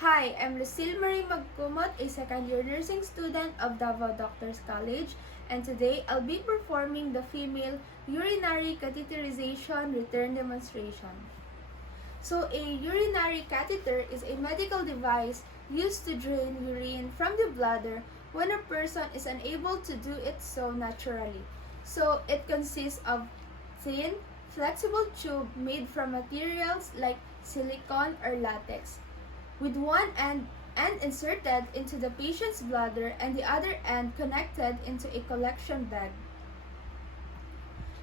Hi, I'm Lucille Magcumot, a second-year nursing student of Davao Doctors College, and today I'll be performing the female urinary catheterization return demonstration. So, a urinary catheter is a medical device used to drain urine from the bladder when a person is unable to do it so naturally. So, it consists of thin, flexible tube made from materials like silicone or latex, with one end inserted into the patient's bladder and the other end connected into a collection bag.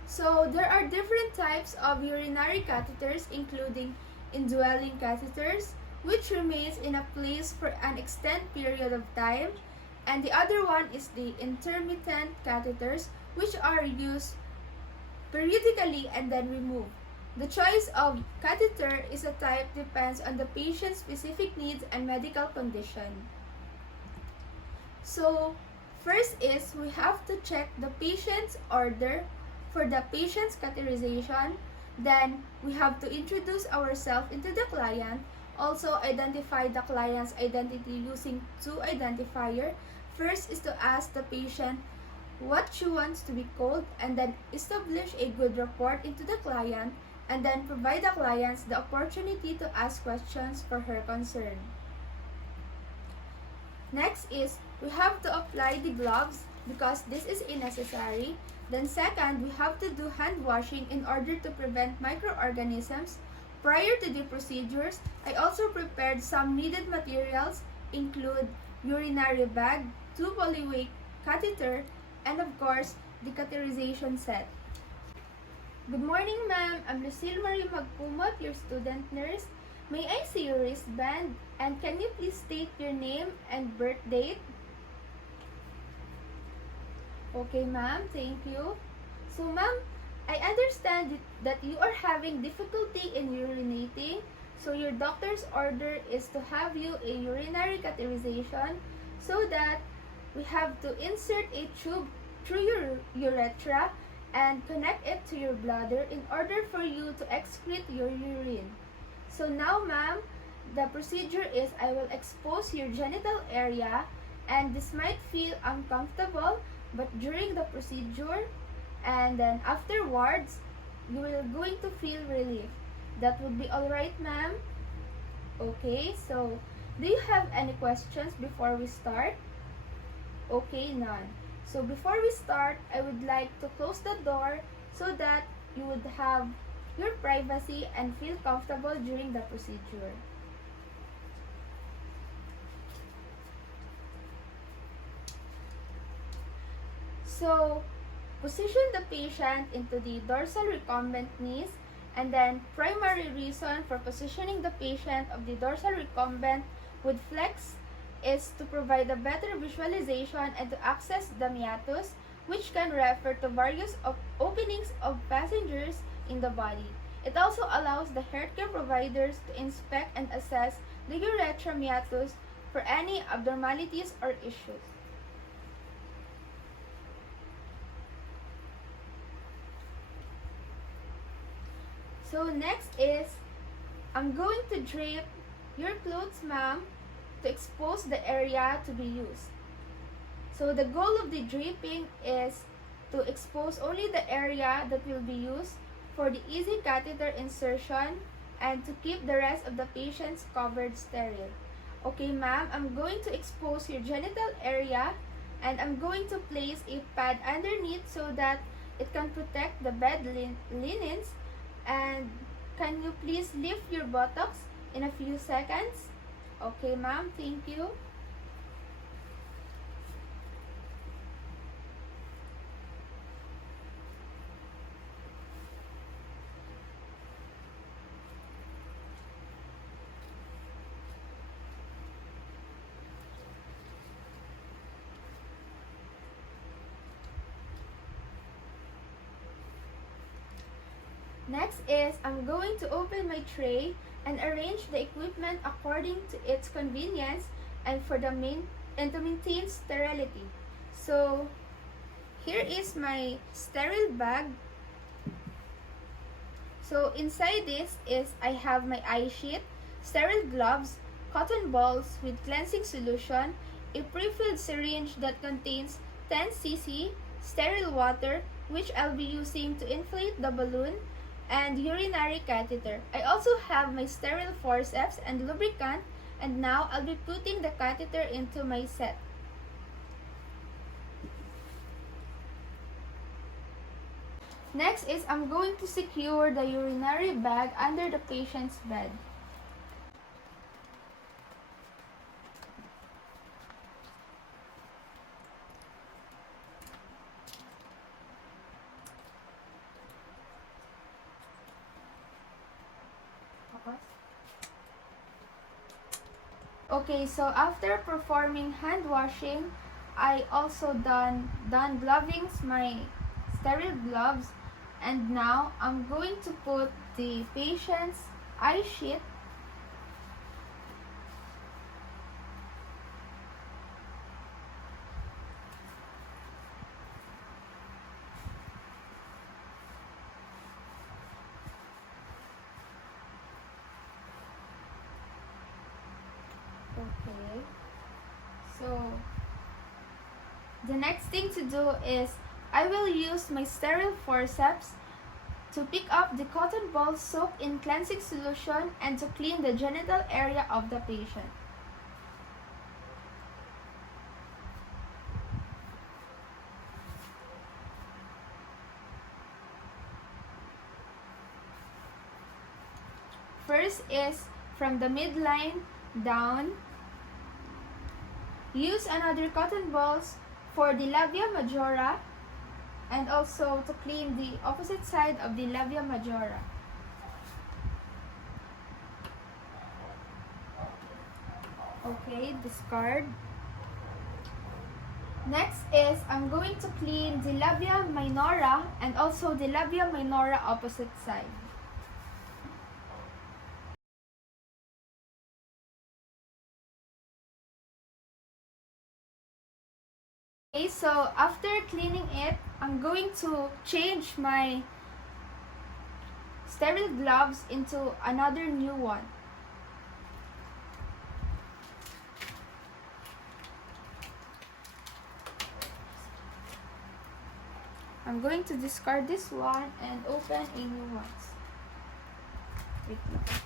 So there are different types of urinary catheters, including indwelling catheters, which remains in a place for an extended period of time, and the other one is the intermittent catheters, which are used periodically and then removed. The choice of catheter is a type depends on the patient's specific needs and medical condition. So, first is we have to check the patient's order for the patient's catheterization. Then, we have to introduce ourselves into the client. Also, identify the client's identity using two identifiers. First is to ask the patient what she wants to be called, and then establish a good rapport into the client, and then provide the clients the opportunity to ask questions for her concern. Next is, we have to apply the gloves because this is necessary. Then second, we have to do hand washing in order to prevent microorganisms. Prior to the procedures, I also prepared some needed materials, include urinary bag, 2 polyweight catheter, and of course, the catheterization set. Good morning, ma'am. I'm Lucille Magcumot, your student nurse. May I see your wristband? And can you please state your name and birth date? Okay, ma'am. Thank you. So, ma'am, I understand that you are having difficulty in urinating. So, your doctor's order is to have you a urinary catheterization so that we have to insert a tube through your urethra and connect it to your bladder in order for you to excrete your urine. So now, ma'am, the procedure is I will expose your genital area, and this might feel uncomfortable, but during the procedure and then afterwards, you will going to feel relief. That would be alright, ma'am? Okay, so do you have any questions before we start? Okay, none. So before we start, I would like to close the door so that you would have your privacy and feel comfortable during the procedure. So, position the patient into the dorsal recumbent knees, and then primary reason for positioning the patient of the dorsal recumbent with flex is to provide a better visualization and to access the meatus, which can refer to various openings of passengers in the body. It also allows the healthcare providers to inspect and assess the urethra meatus for any abnormalities or issues. So next is, I'm going to drape your clothes, ma'am, to expose the area to be used. So the goal of the draping is to expose only the area that will be used for the easy catheter insertion and to keep the rest of the patients covered sterile. Okay, ma'am, I'm going to expose your genital area, and I'm going to place a pad underneath so that it can protect the bed linens. And can you please lift your buttocks in a few seconds? Okay, ma'am, thank you. Next is, I'm going to open my tray and arrange the equipment according to its convenience and to maintain sterility. So, here is my sterile bag. So inside this is I have my eye sheet, sterile gloves, cotton balls with cleansing solution, a pre-filled syringe that contains 10 cc, sterile water, which I'll be using to inflate the balloon, and urinary catheter. I also have my sterile forceps and lubricant, and now I'll be putting the catheter into my set. Next is I'm going to secure the urinary bag under the patient's bed. Okay, so after performing hand washing, I also done gloving my sterile gloves, and now I'm going to put the patient's eye sheet Okay, so the next thing to do is I will use my sterile forceps to pick up the cotton balls soaked in cleansing solution and to clean the genital area of the patient. First is from the midline down. Use another cotton balls for the labia majora and also to clean the opposite side of the labia majora. Okay, discard. Next is I'm going to clean the labia minora and also the labia minora opposite side. Okay, so after cleaning it, I'm going to change my sterile gloves into another new one. I'm going to discard this one and open a new one. Wait lang.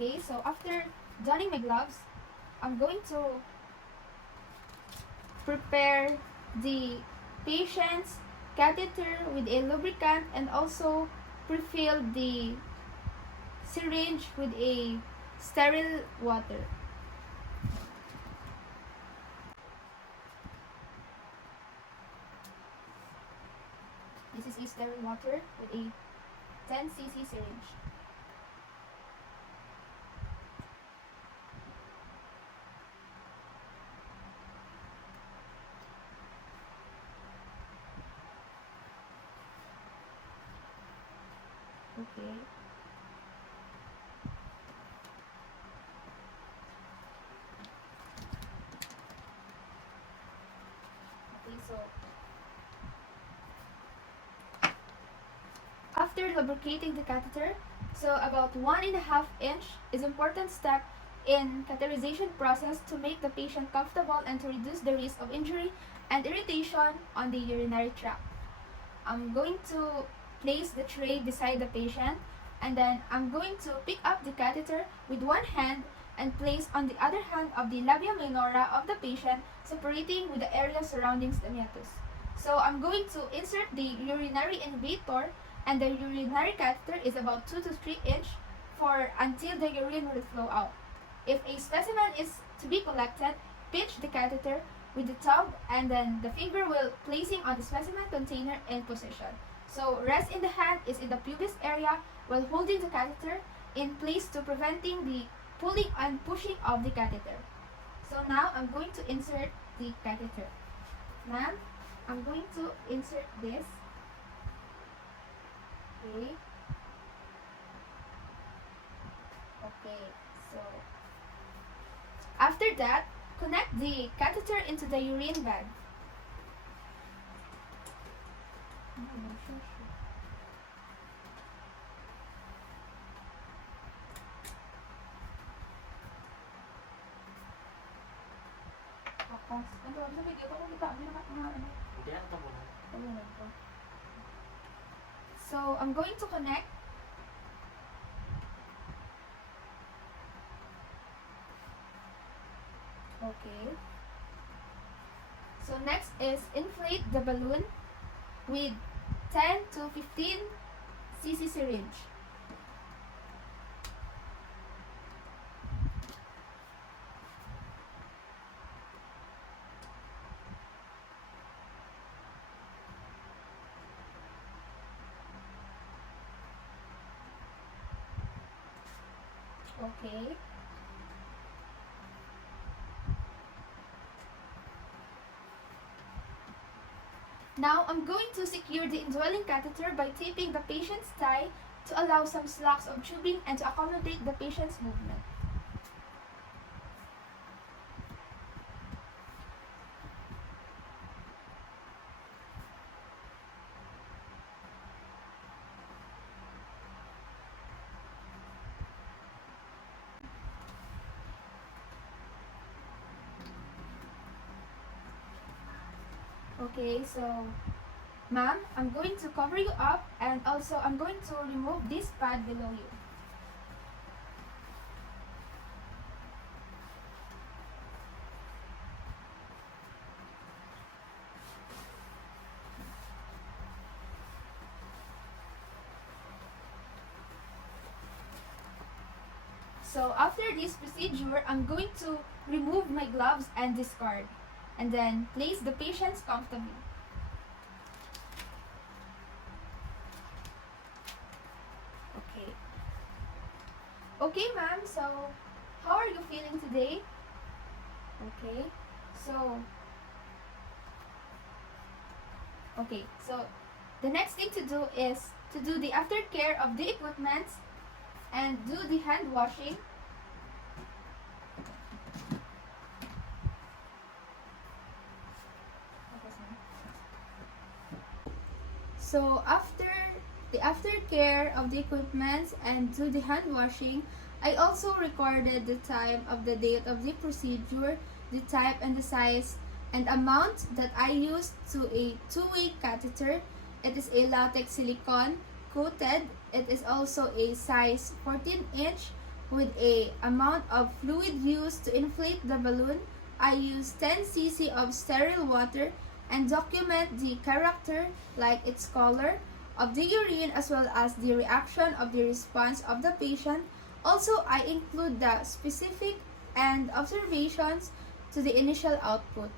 Okay, so after donning my gloves, I'm going to prepare the patient's catheter with a lubricant and also pre-fill the syringe with a sterile water. This is a sterile water with a 10 cc syringe. Okay. Okay, so after lubricating the catheter, so about 1.5 inch is important step in catheterization process to make the patient comfortable and to reduce the risk of injury and irritation on the urinary tract. I'm going to place the tray beside the patient, and then I'm going to pick up the catheter with one hand and place on the other hand of the labia minora of the patient, separating with the area surrounding the meatus. So I'm going to insert the urinary innovator, and the urinary catheter is about 2 to 3 inch for until the urine will flow out. If a specimen is to be collected, pitch the catheter with the tub, and then the finger will placing on the specimen container in position. So rest in the hand is in the pubis area while holding the catheter in place to preventing the pulling and pushing of the catheter. So now I'm going to insert the catheter. Ma'am, I'm going to insert this. Okay. Okay, so after that, connect the catheter into the urine bag. So I'm going to connect. Okay. So next is inflate the balloon with 10 to 15 cc syringe. Okay. Now I'm going to secure the indwelling catheter by taping the patient's thigh to allow some slacks of tubing and to accommodate the patient's movement. Okay, so ma'am, I'm going to cover you up and also I'm going to remove this pad below you. So after this procedure, I'm going to remove my gloves and discard, and then place the patients comfortably. Okay. Okay, ma'am, so how are you feeling today? Okay, so the next thing to do is to do the aftercare of the equipment and do the hand washing. So after the aftercare of the equipment and do the hand washing, I also recorded the time of the date of the procedure, the type and the size and amount that I used to a two-way catheter. It is a latex silicone coated. It is also a size 14-inch with a amount of fluid used to inflate the balloon. I used 10 cc of sterile water and document the character, like its color, of the urine as well as the reaction of the response of the patient. Also, I include the specific and observations to the initial output.